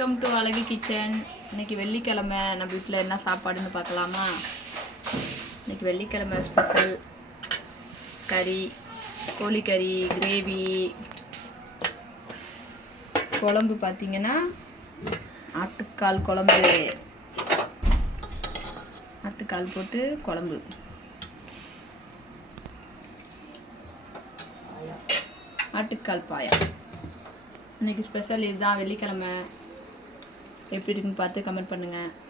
Welcome to அழகு kitchen. இன்னைக்கு வெள்ளிக்கிழமை, நம்ம வீட்டில் என்ன சாப்பாடுன்னு பார்க்கலாமா? இன்னைக்கு வெள்ளிக்கிழமை ஸ்பெஷல் கறி, கோழிக்கறி கிரேவி. குழம்பு பார்த்தீங்கன்னா ஆட்டுக்கால் குழம்பு, ஆட்டுக்கால் போட்டு குழம்பு. ஆட்டுக்கால் பாயா இன்னைக்கு ஸ்பெஷல் இதுதான். வெள்ளிக்கிழமை எப்படி இருக்குன்னு பார்த்து கமெண்ட் பண்ணுங்கள்.